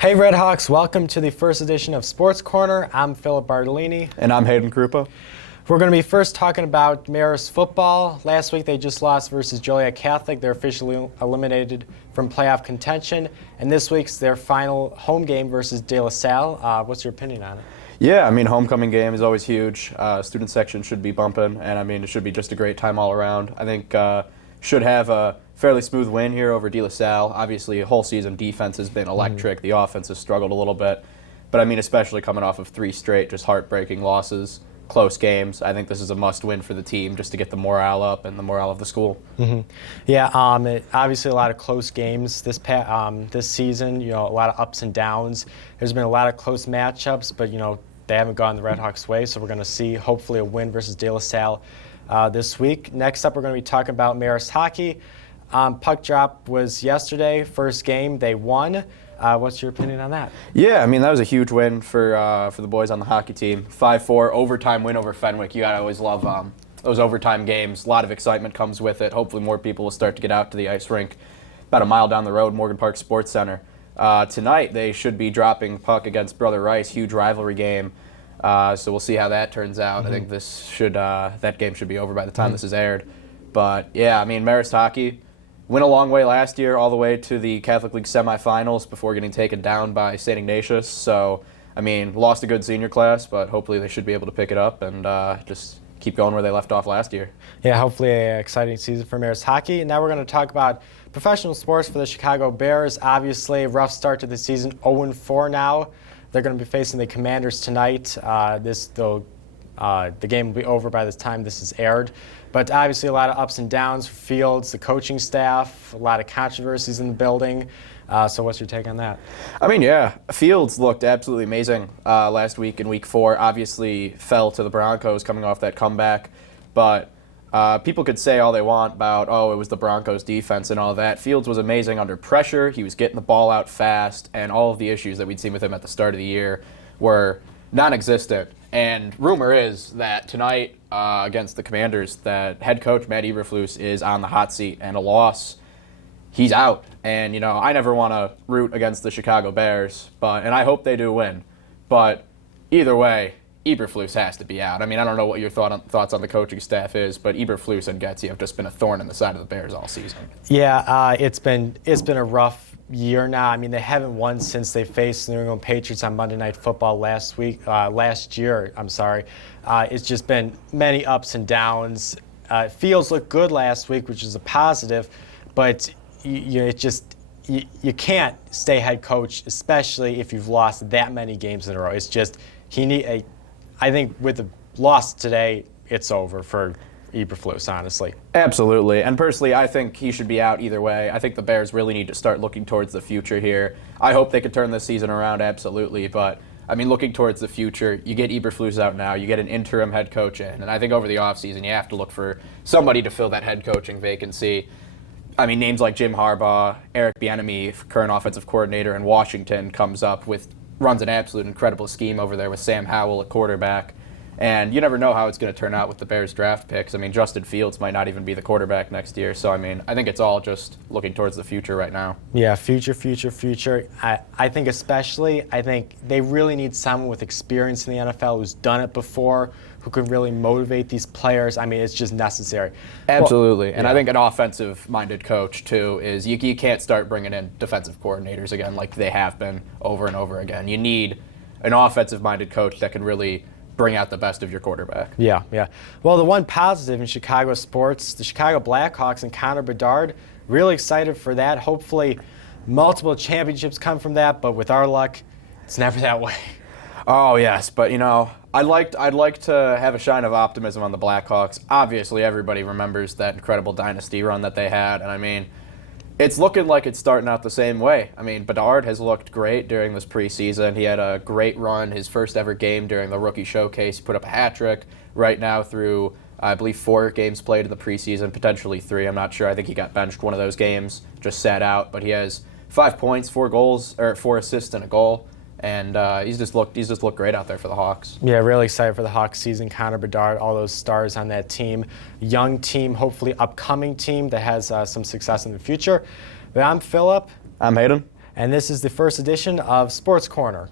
Hey Redhawks, welcome to the first edition of Sports Corner. I'm Philip Bartolini. And I'm Hayden Krupa. We're going to be first talking about Marist football. Last week they just lost versus Joliet Catholic. They're officially eliminated from playoff contention. And this week's their final home game versus De La Salle. What's your opinion on it? Yeah, I mean, homecoming game is always huge. Student section should be bumping, and I mean, it should be just a great time all around. I think should have a fairly smooth win here over De La Salle. Obviously, whole season defense has been electric. The offense has struggled a little bit. But I mean, especially coming off of 3 straight just heartbreaking losses, close games, I think this is a must-win for the team just to get the morale up and the morale of the school. Yeah, obviously a lot of close games this season. You know, a lot of ups and downs. There's been a lot of close matchups, but you know they haven't gone the Redhawks' way. So we're going to see hopefully a win versus De La Salle this week. Next up, we're going to be talking about Marist hockey. Puck drop was yesterday, first game. They won. What's your opinion on that? Yeah, I mean, that was a huge win for the boys on the hockey team. 5-4 overtime win over Fenwick. You gotta always love those overtime games. A lot of excitement comes with it. Hopefully more people will start to get out to the ice rink about a mile down the road, Morgan Park Sports Center. Tonight they should be dropping puck against Brother Rice, huge rivalry game. So we'll see how that turns out. I think that game should be over by the time this is aired. But yeah, I mean, Marist hockey went a long way last year, all the way to the Catholic League semifinals before getting taken down by St. Ignatius. So, I mean, lost a good senior class, but hopefully they should be able to pick it up and just keep going where they left off last year. Yeah, hopefully an exciting season for Marist hockey. And now we're going to talk about professional sports for the Chicago Bears. Obviously, rough start to the season, 0-4 now. They're going to be facing the Commanders tonight. The game will be over by the time this is aired. But obviously a lot of ups and downs for Fields, the coaching staff, a lot of controversies in the building. So what's your take on that? I mean, yeah, Fields looked absolutely amazing last week in Week 4. Obviously fell to the Broncos coming off that comeback. But people could say all they want about, it was the Broncos defense and all that. Fields was amazing under pressure. He was getting the ball out fast, and all of the issues that we'd seen with him at the start of the year were non-existent. And rumor is that tonight against the Commanders, that head coach Matt Eberflus is on the hot seat, and a loss, he's out. And, you know, I never want to root against the Chicago Bears, and I hope they do win. But either way, Eberflus has to be out. I mean, I don't know what your thoughts on the coaching staff is, but Eberflus and Getzy have just been a thorn in the side of the Bears all season. Yeah, it's been a rough year now. I mean, they haven't won since they faced the New England Patriots on Monday Night Football last year. It's just been many ups and downs. Fields looked good last week, which is a positive, but you can't stay head coach, especially if you've lost that many games in a row. It's just I think with the loss today, it's over for Eberflus, honestly. Absolutely. And personally, I think he should be out either way. I think the Bears really need to start looking towards the future here. I hope they could turn this season around, absolutely. But, I mean, looking towards the future, you get Eberflus out now, you get an interim head coach in. And I think over the offseason, you have to look for somebody to fill that head coaching vacancy. I mean, names like Jim Harbaugh, Eric Bieniemy, current offensive coordinator in Washington, runs an absolute incredible scheme over there with Sam Howell at quarterback. And you never know how it's going to turn out with the Bears draft picks. I mean, Justin Fields might not even be the quarterback next year. So, I mean, I think it's all just looking towards the future right now. Yeah, future. I think they really need someone with experience in the NFL who's done it before, who can really motivate these players. I mean, it's just necessary. Absolutely. And I think an offensive-minded coach, too, is you can't start bringing in defensive coordinators again like they have been over and over again. You need an offensive-minded coach that can really bring out the best of your quarterback. Yeah. Well, the one positive in Chicago sports, the Chicago Blackhawks and Connor Bedard, really excited for that. Hopefully multiple championships come from that, but with our luck, it's never that way. Oh, yes, but, you know, I'd like to have a shine of optimism on the Blackhawks. Obviously, everybody remembers that incredible dynasty run that they had, and I mean, it's looking like it's starting out the same way. I mean, Bedard has looked great during this preseason. He had a great run, his first ever game during the rookie showcase. He put up a hat trick right now through, I believe, 4 games played in the preseason, potentially 3. I'm not sure. I think he got benched one of those games, just sat out. But he has 5 points, 4 assists, and a goal. And he's just looked great out there for the Hawks. Yeah, really excited for the Hawks season. Connor Bedard, all those stars on that team. Young team, hopefully upcoming team that has some success in the future. But I'm Philip. I'm Hayden. and this is the first edition of Sports Corner.